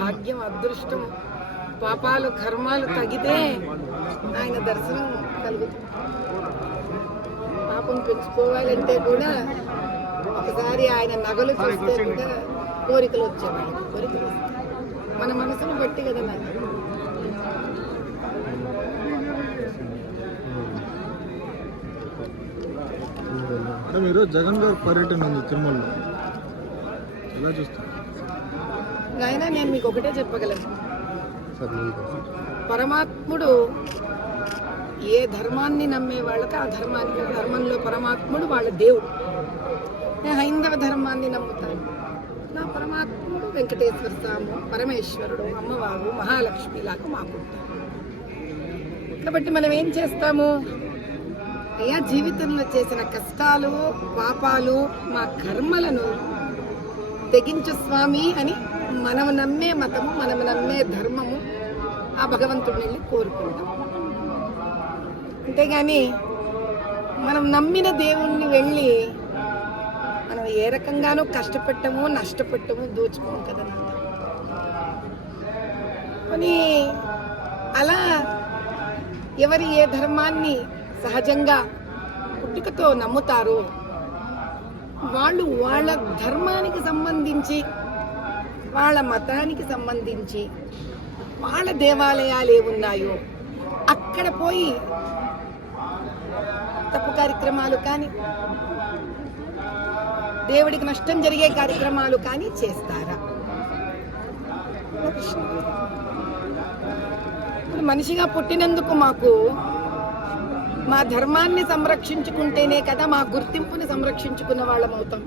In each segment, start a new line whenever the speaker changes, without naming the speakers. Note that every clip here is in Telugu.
భాగ్యం అదృష్టం పాపాలు కర్మాలు తగితే ఆయన దర్శనం కలుగుతుంది. పాపం పెంచుకోవాలంటే కూడా ఒకసారి ఆయన నగలు చూస్తే కూడా కోరికలు వచ్చేవాళ్ళు కోరికలు మన మనసును బట్టి కదా నాకు
మీరు జగన్ గారు పర్యటన ఉంది తిరుమలలో. ఎలా చూస్తారు?
అయినా నేను మీకు ఒకటే చెప్పగలను. పరమాత్ముడు ఏ ధర్మాన్ని నమ్మే వాళ్ళకి ఆ ధర్మానికి ధర్మంలో పరమాత్ముడు వాళ్ళ దేవుడు. నేను హైందవ ధర్మాన్ని నమ్ముతాను. నా పరమాత్ముడు వెంకటేశ్వర స్వామి పరమేశ్వరుడు అమ్మవారు మహాలక్ష్మి లాగా మాకుంటారు కాబట్టి మనం ఏం చేస్తాము? అయ్యా జీవితంలో చేసిన కష్టాలు పాపాలు మా కర్మలను తెగించు స్వామి అని మనం నమ్మే మతము మనం నమ్మే ధర్మము ఆ భగవంతుడిని వెళ్ళి కోరుకుంటాం. అంతేగాని మనం నమ్మిన దేవుణ్ణి వెళ్ళి మనం ఏ రకంగానూ కష్టపెట్టము నష్టపెట్టము దోచుకోము కదా కానీ అలా ఎవరి ఏ ధర్మాన్ని సహజంగా పుట్టుకతో నమ్ముతారో వాళ్ళు వాళ్ళ ధర్మానికి సంబంధించి వాళ్ళ మతానికి సంబంధించి వాళ్ళ దేవాలయాలు ఏమున్నాయో అక్కడ పోయి తప్పు కార్యక్రమాలు కానీ దేవుడికి నష్టం జరిగే కార్యక్రమాలు కానీ చేస్తారా? ఇప్పుడు మనిషిగా పుట్టినందుకు మాకు మా ధర్మాన్ని సంరక్షించుకుంటేనే కదా మా గుర్తింపుని సంరక్షించుకున్న వాళ్ళం అవుతాం.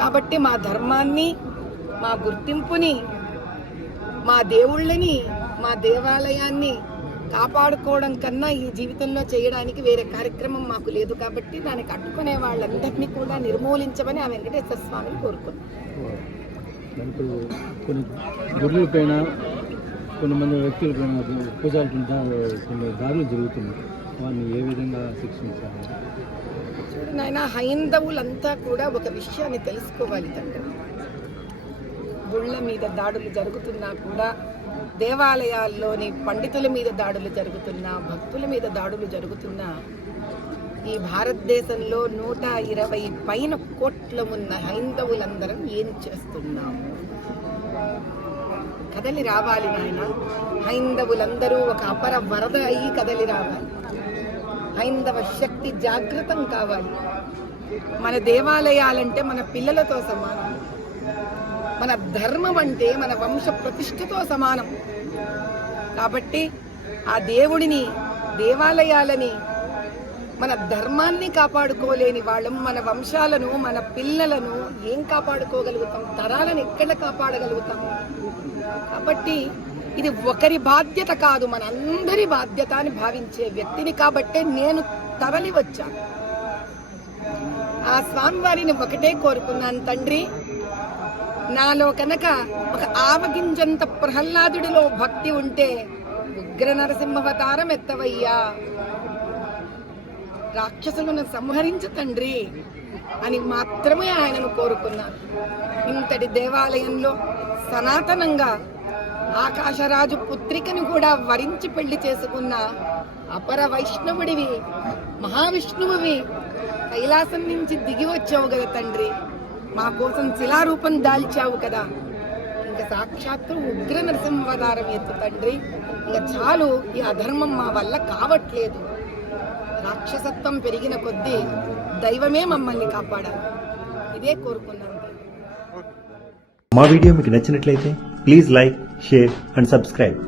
కాబట్టి మా ధర్మాన్ని మా గుర్తింపుని మా దేవుళ్ళని మా దేవాలయాన్ని కాపాడుకోవడం కన్నా ఈ జీవితంలో చేయడానికి వేరే కార్యక్రమం మాకు లేదు కాబట్టి దానికి అడ్డుకునే వాళ్ళందరినీ కూడా నిర్మూలించమని ఆ వెంకటేశ్వర స్వామిని కోరుకున్నాం
కొంతమంది వ్యక్తుల పైన పూజాల దా కొన్ని దాడులు జరుగుతున్నాయి. వారిని ఏ విధంగా శిక్షించాలి?
చూడు నాయన హైందవులంతా కూడా ఒక విషయాన్ని తెలుసుకోవాలి తండ్రి. గుళ్ళ మీద దాడులు జరుగుతున్నా కూడా దేవాలయాల్లోని పండితుల మీద దాడులు జరుగుతున్నా భక్తుల మీద దాడులు జరుగుతున్నా ఈ భారతదేశంలో నూట ఇరవై పైన కోట్ల ఉన్న హైందవులందరం ఏం చేస్తున్నాము? కదలి రావాలి నాయన. హైందవులందరూ ఒక అపర వరద అయ్యి కదలి రావాలి. హైందవ శక్తి జాగృతం కావాలి. మన దేవాలయాలంటే మన పిల్లలతో సమానం. మన ధర్మం అంటే మన వంశ ప్రతిష్టతో సమానం. కాబట్టి ఆ దేవుడిని దేవాలయాలని మన ధర్మాన్ని కాపాడుకోలేని వాళ్ళం మన వంశాలను మన పిల్లలను ఏం కాపాడుకోగలుగుతాం? తరాలను ఎక్కడ కాపాడగలుగుతాం? కాబట్టి ఇది ఒకరి బాధ్యత కాదు మనందరి బాధ్యత అని భావించే వ్యక్తిని కాబట్టే నేను తరలి వచ్చాను ఆ స్వామివారిని ఒకటే కోరుకున్నాను తండ్రి. నాలో కనుక ఒక ఆవగింజంత ప్రహ్లాదుడిలో భక్తి ఉంటే ఉగ్ర నరసింహవతారం ఎత్తవయ్యా. రాక్షసులను సంహరించు తండ్రి అని మాత్రమే ఆయనను కోరుకున్నాను. ఇంతటి దేవాలయంలో సనాతనంగా ఆకాశరాజు పుత్రికను కూడా వరించి పెళ్ళి చేసుకున్న అపర వైష్ణవుడివి మహావిష్ణువువి కైలాసం నుంచి దిగి వచ్చావు కదా తండ్రి. మా కోసం శిలారూపం దాల్చావు కదా. ఇంకా సాక్షాత్తు ఉగ్ర నరసింహవతారం ఎత్తు తండ్రి. ఇంకా చాలు ఈ అధర్మం మా వల్ల కావట్లేదు. రాక్షసత్వం పెరిగిన కొద్దీ దైవమే మమ్మల్ని కాపాడాలి. ఇదే కోరుకున్నాను.
మా వీడియో మీకు నచ్చినట్లయితే please like share and subscribe.